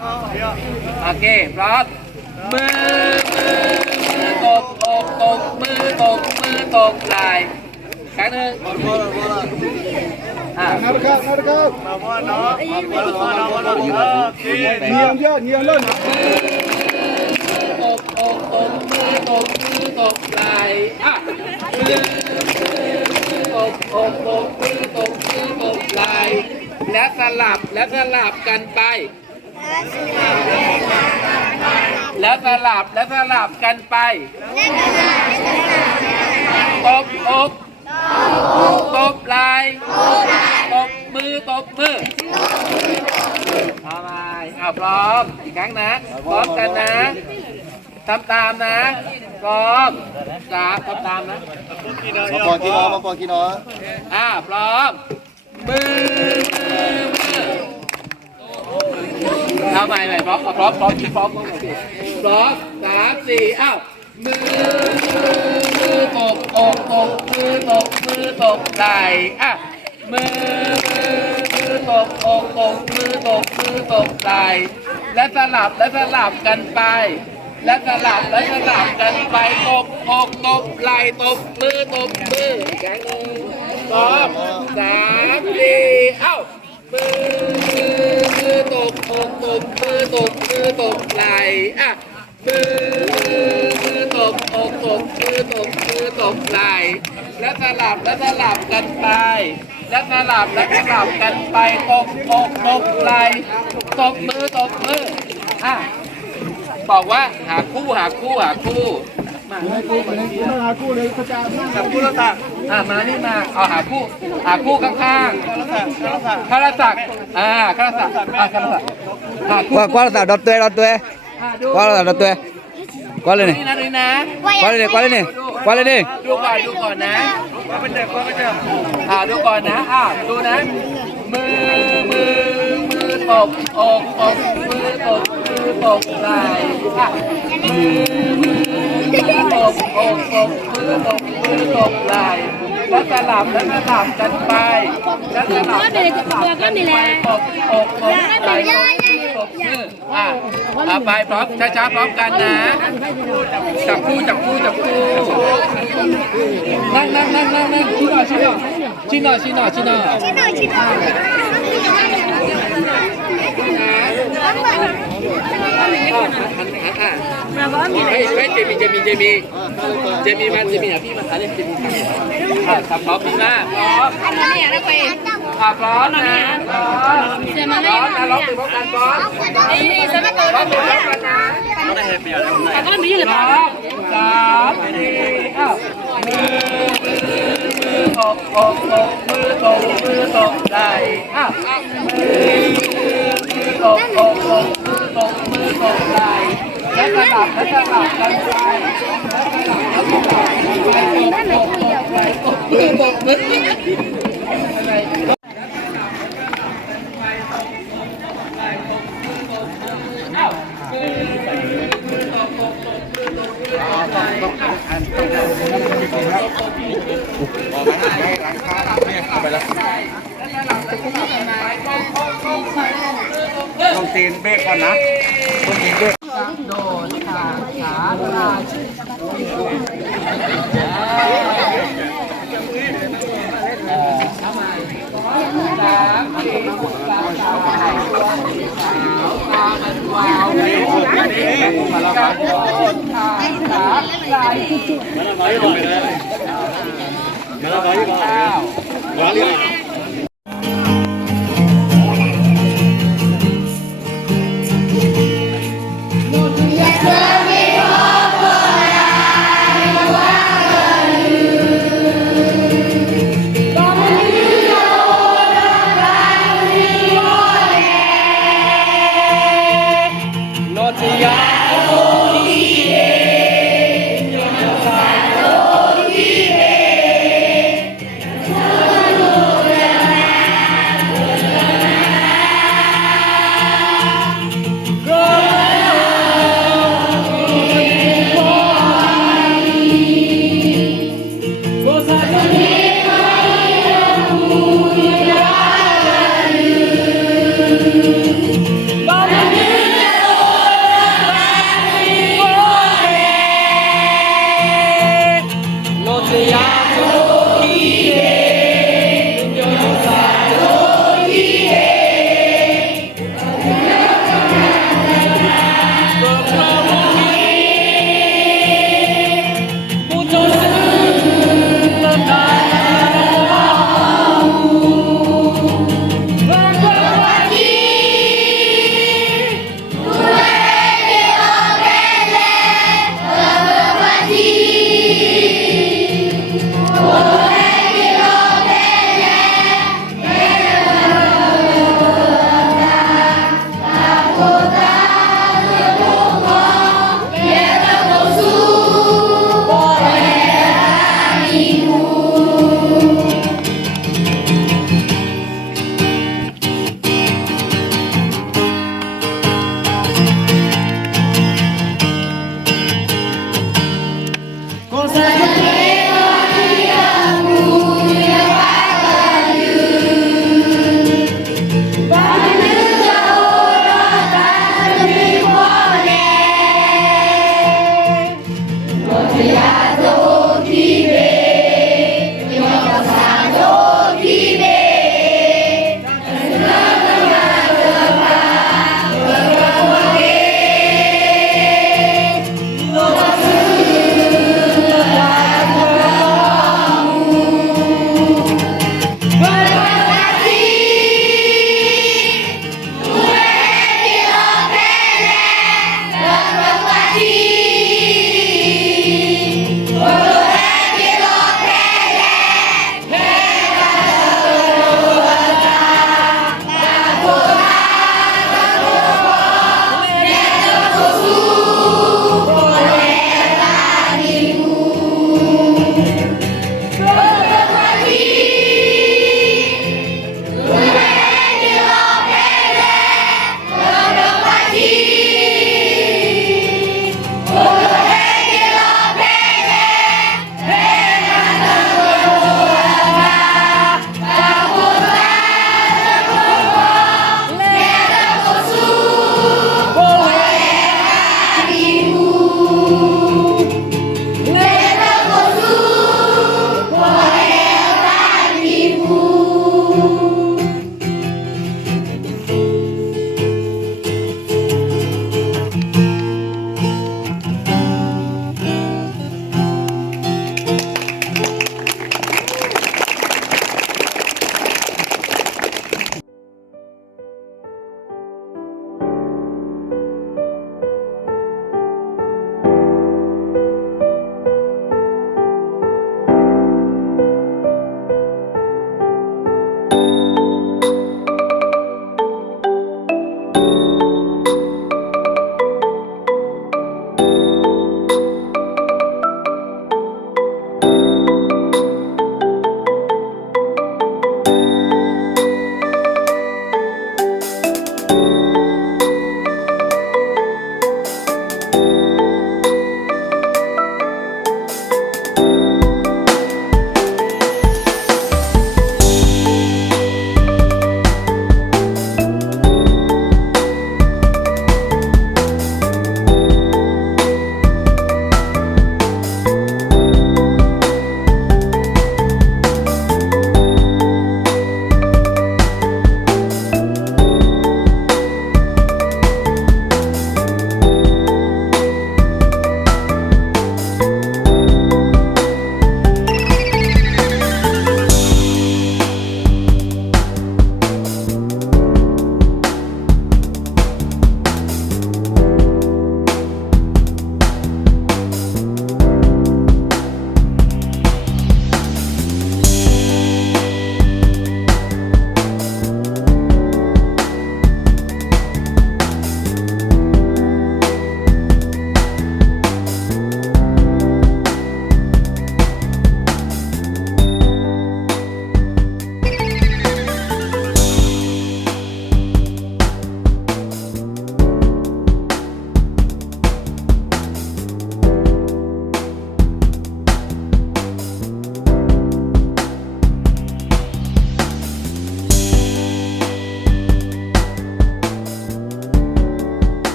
โอเคพร้อมมือตกมือตกไหล่ครั้งหนึ่งnhiều lên มือตกไหล่มือตกไหล่และสลับกันไปแล้วสลับกันไปตบอกตบไหล่ตบมือเอาไปเอาพร้อมอีกครั้งนะพร้อมกันนะทำตามนะพร้อมทำตามนะมาปอกินอพร้อมมือเอาใหม่พร้อมพร้อม3 4มือตกมือตกไหล่มือตกมือตกไหล่และสลับกันไปและสลับกันไปตบไหล่ตบมือแกงพร้อม3 4มือตกมือตกไหล่มือตกมือตกไหล่และสลับกันไปและสลับกันไปตบไหล่ตบมือบอกว่าหาคู่มาเลยพระเจ้าจับคู่แล้วตักมานี่มาเอาหาคู่ข้างๆข้าราชศักดิ์qua là đọt tuê qua là đọt tuê qua lên này qua lên này qua lên đi ดูก่อนนะดูก่อนนะดูนะมือตบมือตบไหล่มือตบมือตบไหล่แล้วสลับกันไปแล้วสลับกันไปตบไหล่ตบมือไปพร้อมช้าพร้อมกันนะจับคู่นั่งชี้หน่อยไม่เจมีมาพี่มาหาเล่นเจมีทำพร้อมพี่มาพร้อมพร้อมนะร้องเพลงพร้อมกันพร้อมร้องเพลงพร้อมกันนะพร้อม3 4มือตกไหล่มือตกไหล่และสลับกันไปตบมือต้องตีนเบรกก่อนนะต้องตีนเบรกโดนขาYeah.